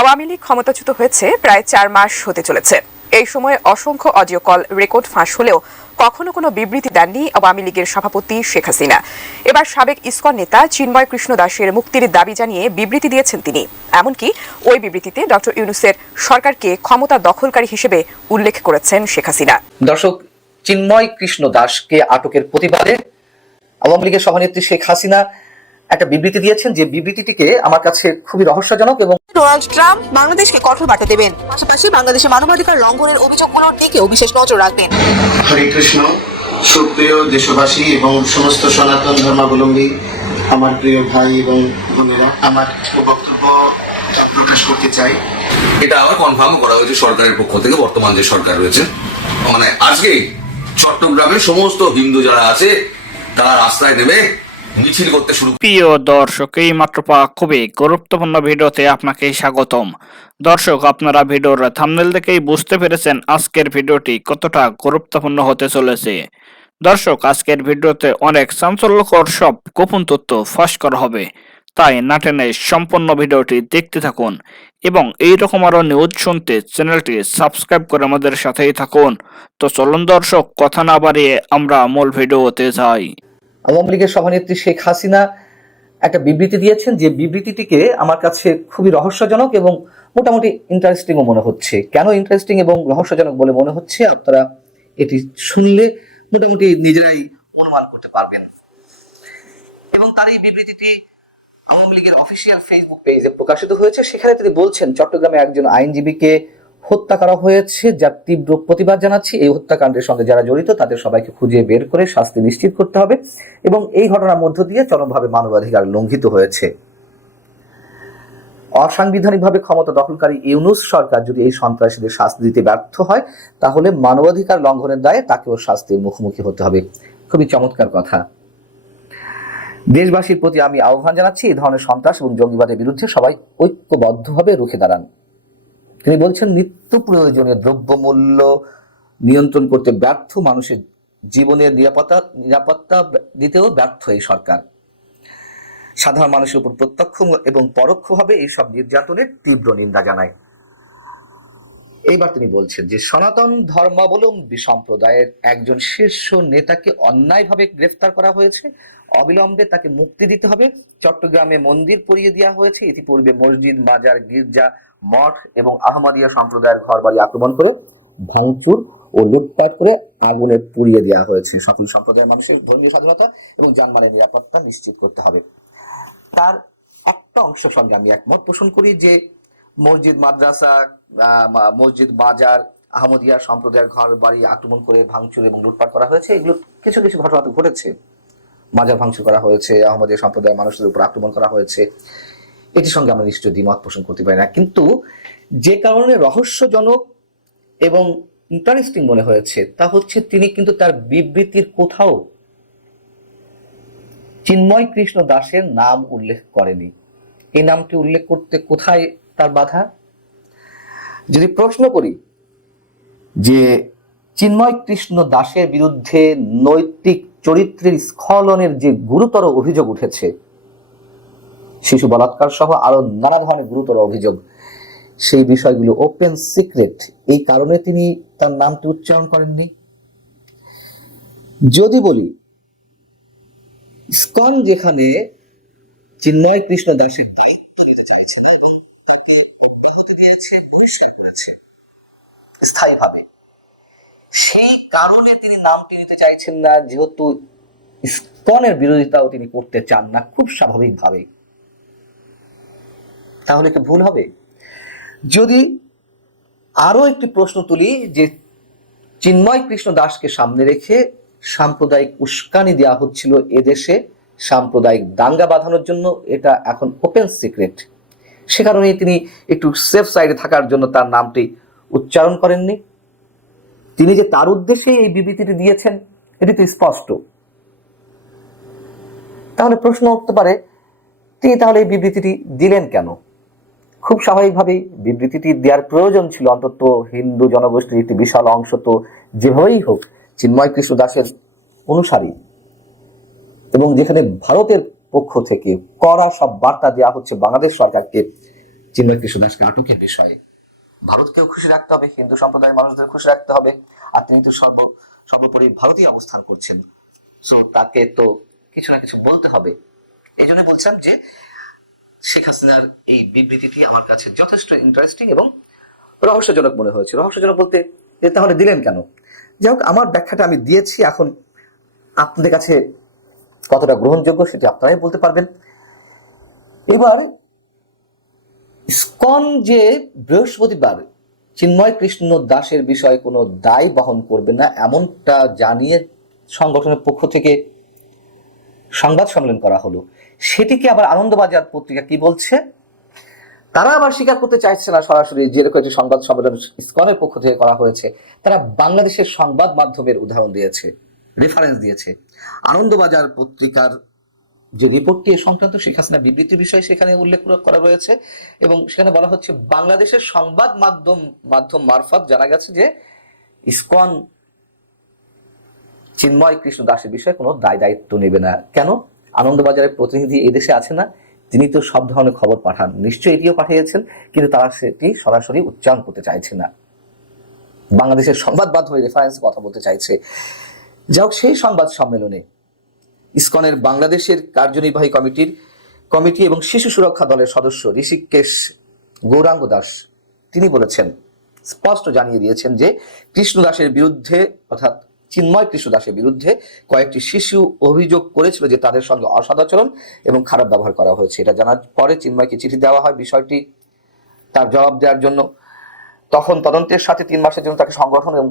আওয়ামী লীগ ক্ষমতাচ্যুত হয়েছে প্রায় 4 মাস হতে চলেছে। এই সময় অসংখ্য অডিও কল রেকর্ড ফাঁস হলেও কখনো কোনো বিবৃতি দেননি আওয়ামী লীগের সভাপতি শেখ হাসিনা। এবার সাবেক ইসকন নেতা চিন্ময় কৃষ্ণ দাসের মুক্তির দাবি জানিয়ে বিবৃতি দিয়েছেন তিনি। এমনকি ওই বিবৃতিতে ডক্টর ইউনূসের সরকারকে ক্ষমতা দখলকারী হিসেবে উল্লেখ করেছেন শেখ হাসিনা। দর্শক, চিন্ময় কৃষ্ণ দাসকে আটকের প্রতিবাদে আওয়ামী লীগের সভানেত্রী শেখ হাসিনা একটা বিবৃতি দিয়েছেন, যে বিবৃতিটিকে আমার কাছে খুবই রহস্যজনক। এবং ডোনাল্ড ট্রাম্প বাংলাদেশকে কঠোর বার্তা দেবেন, পাশাপাশি বাংলাদেশে মানবাধিকার লঙ্ঘনের অভিযোগগুলোর দিকেও বিশেষ নজর রাখবেন। হরে কৃষ্ণ। সুপ্রিয় দেশবাসী এবং সমস্ত সনাতন ধর্মাবলম্বী আমার প্রিয় ভাই এবং বোনেরা, আমার বক্তব্য প্রকাশ করতে চাই। এটা আবার কনফার্ম করা হয়েছে সরকারের পক্ষ থেকে, বর্তমান যে সরকার রয়েছে, মানে আজকেই চট্টগ্রামে সমস্ত হিন্দু যারা আছে তারা রাস্তায় নেমে মিছিল করতে শুরু। প্রিয় দর্শক, এই মাত্র পাওয়া খুবই গুরুত্বপূর্ণ ভিডিওতে আপনাকে স্বাগতম। দর্শক, আপনারা ভিডিওর থাম্বনেল দেখেই বুঝতে পেরেছেন আজকের ভিডিওটি কতটা গুরুত্বপূর্ণ হতে চলেছে। দর্শক, আজকের ভিডিওতে অনেক চাঞ্চল্যকর সব গোপন তথ্য ফাঁস করা হবে, তাই না টেনে সম্পূর্ণ ভিডিওটি দেখতে থাকুন এবং এইরকম আরো নিউজ শুনতে চ্যানেলটি সাবস্ক্রাইব করে আমাদের সাথেই থাকুন। তো চলুন দর্শক, কথা না বাড়িয়ে আমরা মূল ভিডিওতে যাই। আওয়ামী লীগের সভানেত্রী শেখ হাসিনা একটা বিবৃতি দিয়েছেন, যে বিবৃতিটিকে আমার কাছে খুবই রহস্যজনক এবং মোটামুটি ইন্টারেস্টিংও মনে হচ্ছে। কেন ইন্টারেস্টিং এবং রহস্যজনক বলে মনে হচ্ছে, আপনারা এটি শুনলে মোটামুটি নিজেরাই অনুমান করতে পারবেন। এবং তার এই বিবৃতিটি আওয়ামী লীগের অফিসিয়াল ফেসবুক পেজে প্রকাশিত হয়েছে। সেখানে তিনি বলছেন, চট্টগ্রামে একজন আইনজীবীকে হত্যা করা হয়েছে, যার তীব্র প্রতিবাদ জানাচ্ছি। এই হত্যাকাণ্ডের সঙ্গে যারা জড়িত তাদের সবাইকে খুঁজে বের করে শাস্তি নিশ্চিত করতে হবে এবং এই ঘটনার মধ্য দিয়ে চরমভাবে মানবাধিকার লঙ্ঘিত হয়েছে। অসাংবিধানিকভাবে ক্ষমতা দখলকারী ইউনূস সরকার যদি এই সন্ত্রাসীদের শাস্তি দিতে ব্যর্থ হয়, তাহলে মানবাধিকার লঙ্ঘনের দায়ে তাকেও শাস্তির মুখোমুখি হতে হবে। খুবই চমৎকার কথা। দেশবাসীর প্রতি আমি আহ্বান জানাচ্ছি, এই ধরনের সন্ত্রাস এবং জঙ্গিবাদের বিরুদ্ধে সবাই ঐক্যবদ্ধভাবে রুখে দাঁড়ান। তিনি বলছেন, নিত্য প্রয়োজনীয় দ্রব্যমূল্য নিয়ন্ত্রণ করতে ব্যর্থ, মানুষের জীবনের নিরাপত্তা দিতেও ব্যর্থ এই সরকার। সাধারণ মানুষের উপর প্রত্যক্ষ এবং পরোক্ষভাবে এইসব নির্যাতনের তীব্র নিন্দা জানায়। এইবার তিনি বলছেন যে সনাতন ধর্মাবলম্বী সম্প্রদায়ের একজন শীর্ষ নেতাকে অন্যায়ভাবে গ্রেফতার করা হয়েছে, অবিলম্বে তাকে মুক্তি দিতে হবে। চট্টগ্রামে মন্দির পুড়িয়ে দেওয়া হয়েছে, ইতিপূর্বে মসজিদ, মাজার, গির্জা, মঠ এবং আহমদিয়া সম্প্রদায়ের ঘরবাড়ি আক্রমণ করে ভাঙচুর ও লুটপাট করে আগুনে পুড়িয়ে দেওয়া হয়েছে। সকল সম্প্রদায়ের মানুষের ধর্মীয় স্বাধীনতা এবং জানমালের নিরাপত্তা নিশ্চিত করতে হবে। তার একটা অংশের সঙ্গে আমি একমত পোষণ করি যে মসজিদ, মাদ্রাসা, মসজিদ, বাজার, আহমদিয়া সম্প্রদায়ের ঘর বাড়ি আক্রমণ করে ভাঙচুর এবং লুটপাট করা হয়েছে। এগুলো কিছু কিছু ঘটনা তো ঘটেছে। মাজার ভাঙচুর করা হয়েছে, আহমদিয়া সম্প্রদায়ের মানুষদের উপর আক্রমণ করা হয়েছে, এটির সঙ্গে আমরা নিশ্চয়ই দ্বিমত পোষণ করতে পারি না। কিন্তু যে কারণে রহস্যজনক এবং ইন্টারেস্টিং মনে হয়েছে তা হচ্ছে, তিনি কিন্তু তার বিবৃতির কোথাও চিন্ময় কৃষ্ণ দাসের নাম উল্লেখ করেনি। এই নামটি উল্লেখ করতে কোথায় তার বাধা? যদি প্রশ্ন করি যে চিন্ময় কৃষ্ণ দাসের বিরুদ্ধে নৈতিক চরিত্রের স্খলনের যে গুরুতর অভিযোগ উঠেছে, শিশু বলাৎকার সহ আরো নানা ধরনের গুরুতর অভিযোগ, সেই বিষয়গুলো ওপেন সিক্রেট, এই কারণে তিনি তার নামটি উচ্চারণ করেননি। যদি বলি ইসকন যেখানে চিন্ময় কৃষ্ণ দাসের দায়িত্ব নিতে চাইছে না এবং তাকে অব্যাহতি দিয়েছে, বহিষ্কার করেছে স্থায়ীভাবে, সেই কারণে তিনি নামটি নিতে চাইছেন না, যেহেতু ইসকনের বিরোধিতাও তিনি করতে চান না খুব স্বাভাবিকভাবে। তাহলে কি ভুল হবে? যদি আরো একটি প্রশ্ন তুলি যে চিন্ময় কৃষ্ণ দাসকে সামনে রেখে সাম্প্রদায়িক উস্কানি দেওয়া হচ্ছিল এদেশে সাম্প্রদায়িক দাঙ্গা বাঁধানোর জন্য, এটা এখন ওপেন সিক্রেট, সে কারণে তিনি একটু সেফ সাইডে থাকার জন্য তার নামটি উচ্চারণ করেননি। তিনি যে তার উদ্দেশ্যে এই বিবৃতিটি দিয়েছেন এটি তো স্পষ্ট। তাহলে প্রশ্ন উঠতে পারে, তিনি তাহলে এই বিবৃতিটি দিলেন কেন? খুব স্বাভাবিকভাবেই বিবৃতিটি দেওয়ার প্রয়োজন ছিল। অন্তত হিন্দু জনগোষ্ঠীর একটি বিশাল অংশ তো যেভাবেই হোক চিন্ময় কৃষ্ণ দাসের অনুসারী, এবং যেখানে ভারতের পক্ষ থেকে কড়া সব বার্তা দেওয়া হচ্ছে বাংলাদেশ সরকারকে, চিন্ময় কৃষ্ণ দাসকে আটকের বিষয়ে ভারতকেও খুশি রাখতে হবে, হিন্দু সম্প্রদায়ের মানুষদের খুশি রাখতে হবে, আর তিনি তো সর্বোপরি ভারতীয় অবস্থান করছেন, সো তাকে তো কিছু না কিছু বলতে হবে। এই জন্য বলছিলাম যে শেখ হাসিনার এই বিবৃতিটি আমার কাছে যথেষ্ট ইন্টারেস্টিং এবং রহস্যজনক মনে হয়েছে। রহস্যজনক বলতে তাহলে দিলেন কেন? যাই হোক, আমার ব্যাখ্যাটা আমি দিয়েছি, এখন আপনাদের কাছে কতটা গ্রহণযোগ্য সেটি আপনারাই বলতে পারবেন। এবার ইসকন যে বৃহস্পতিবার চিন্ময় কৃষ্ণ দাসের বিষয়ে কোনো দায় বহন করবে না এমনটা জানিয়ে সংগঠনের পক্ষ থেকে সংবাদ সম্মেলন করা হলো, সেটিকে আবার আনন্দবাজার পত্রিকা কি বলছে? তারা আবার স্বীকার করতে চাইছে না সরাসরি, যেরকম একটি সংবাদ সম্মেলন ইসকনের পক্ষ থেকে করা হয়েছে। তারা বাংলাদেশের সংবাদ মাধ্যমের উদাহরণ দিয়েছে, রেফারেন্স দিয়েছে। আনন্দবাজার পত্রিকার যে রিপোর্টটি সংক্রান্ত শেখ হাসিনা বিবৃতির বিষয়ে সেখানে উল্লেখ করা রয়েছে, এবং সেখানে বলা হচ্ছে বাংলাদেশের সংবাদ মাধ্যম মারফত জানা গেছে যে ইসকন চিন্ময় কৃষ্ণ দাসের বিষয়ে কোনো দায়িত্ব নেবে না। কেন? আনন্দবাজারের প্রতিনিধি এই দেশে আছে না, তিনি তো সব ধরনের খবর পাঠান, নিশ্চয়ই এটিও পাঠিয়েছেন, কিন্তু তারা সেটি সরাসরি উচ্চারণ করতে চাইছে না, বাংলাদেশের সংবাদ মাধ্যমে রেফারেন্স কথা বলতে চাইছে। যাই হোক, সেই সংবাদ সম্মেলনে ইসকনের বাংলাদেশের কার্যনির্বাহী কমিটি এবং শিশু সুরক্ষা দলের সদস্য ঋষিকেশ গৌরাঙ্গ দাস তিনি বলেছেন, স্পষ্ট জানিয়ে দিয়েছেন যে কৃষ্ণ দাসের বিরুদ্ধে অর্থাৎ চিন্ময় কৃষ্ণ দাসের বিরুদ্ধে কয়েকটি শিশু অভিযোগ করেছিল যে তাদের সঙ্গে অসদাচরণ এবং খারাপ ব্যবহার করা হয়েছে। এটা জানার পরে চিন্ময়কে চিঠি দেওয়া হয় বিষয়টি তার জবাব দেওয়ার জন্য। তখন তদন্তের সাথে 3 মাসের জন্য তাকে সংগঠন এবং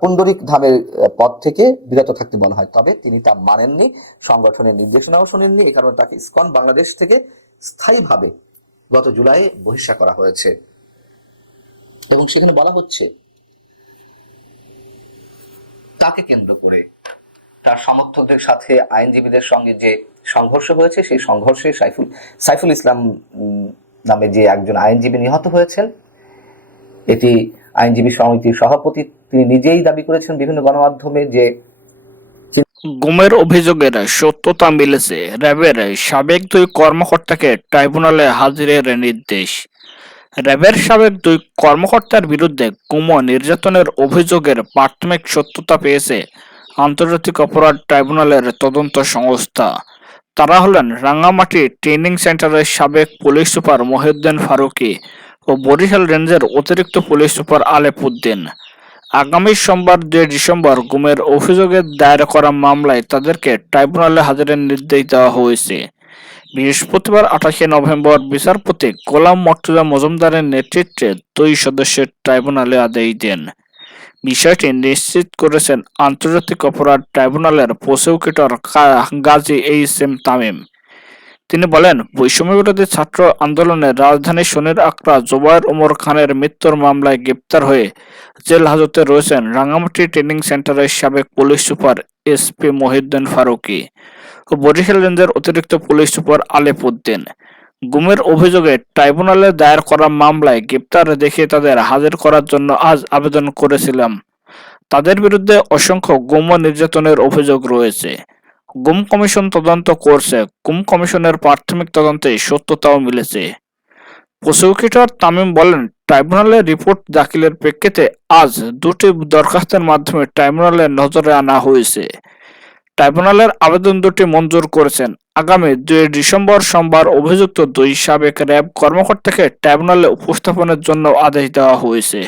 পুণ্ডরিক ধামের পদ থেকে বিরত থাকতে বলা হয়, তবে তিনি তা মানেননি, সংগঠনের নির্দেশনাও শোনেননি। এই কারণে তাকে ইসকন বাংলাদেশ থেকে স্থায়ীভাবে গত জুলাইয়ে বহিষ্কার করা হয়েছে। এবং সেখানে বলা হচ্ছে তাকে কেন্দ্র করে তার সমর্থকদের সাথে আইনজীবীদের সঙ্গে যে সংঘর্ষ হয়েছে, সেই সংঘর্ষে সাইফুল ইসলাম নামে যে একজন আইনজীবী নিহত হয়েছেন, এটি আইনজীবী সমিতির সভাপতি তিনি নিজেই দাবি করেছেন বিভিন্ন গণমাধ্যমে যে গুমের অভিযোগের সত্যতা মিলেছে। র্যাবের সাবেক 2 কর্মকর্তাকে ট্রাইব্যুনালে হাজিরের নির্দেশ। র্যাবের সাবেক 2 কর্মকর্তার বিরুদ্ধে গুম ও নির্যাতনের অভিযোগের প্রাথমিক সত্যতা পেয়েছে আন্তর্জাতিক অপরাধ ট্রাইব্যুনালের তদন্ত সংস্থা। তারা হলেন রাঙ্গামাটি ট্রেনিং সেন্টারের সাবেক পুলিশ সুপার মহিউদ্দিন ফারুকী ও বরিশাল রেঞ্জের অতিরিক্ত পুলিশ সুপার আলেপ উদ্দিন। আগামী সোমবার 2 ডিসেম্বর গুমের অভিযোগে দায়ের করা মামলায় তাদেরকে ট্রাইব্যুনালে হাজিরের নির্দেশ দেওয়া হয়েছে। বৃহস্পতিবার 28 নভেম্বর বিচারপতি গোলাম মর্তুজা মজুমদারের নেতৃত্বে 2 সদস্যের ট্রাইব্যুনালে আদেশ দেন। বিষয়টি নিশ্চিত করেছেন আন্তর্জাতিক অপরাধ ট্রাইব্যুনালের প্রসিকিউটর গাজী এইচ.এম. তামিম। তিনি বলেন, বৈষম্যবিরোধী ছাত্র আন্দোলনে রাজধানীর শনির আকরা জুবায়ের ওমর খানের মৃত্যুর মামলায় গ্রেপ্তার হয়ে জেল হাজতে রয়েছেন রাঙ্গামাটি ট্রেনিং সেন্টারের সাবেক police super SP Mohiuddin Faruki ও বরিশাল রেঞ্জের অতিরিক্ত পুলিশ সুপার আলেপ উদ্দিন। গুমের অভিযোগে ট্রাইব্যুনালে দায়ের করা মামলায় গ্রেপ্তার দেখিয়ে তাদের হাজির করার জন্য আজ আবেদন করেছিলাম। তাদের বিরুদ্ধে অসংখ্য গুম ও নির্যাতনের অভিযোগ রয়েছে। গুম কমিশন তদন্ত করছে। গুম কমিশনের প্রাথমিক তদন্তে সত্যতাও মিলেছে। প্রসিকিউটর তামিম বলেন, ট্রাইব্যুনালে রিপোর্ট দাখিলের প্রেক্ষিতে আজ 2টি দরখাস্তের মাধ্যমে ট্রাইব্যুনালের নজরে আনা হয়েছে। ট্রাইব্যুনালের আবেদন 2টি মঞ্জুর করেছেন। আগামী 2 ডিসেম্বর সোমবার অভিযুক্ত 2 সাবেক র্যাব কর্মকর্তাকে ট্রাইব্যুনালে উপস্থাপনের জন্য আদেশ দেওয়া হয়েছে।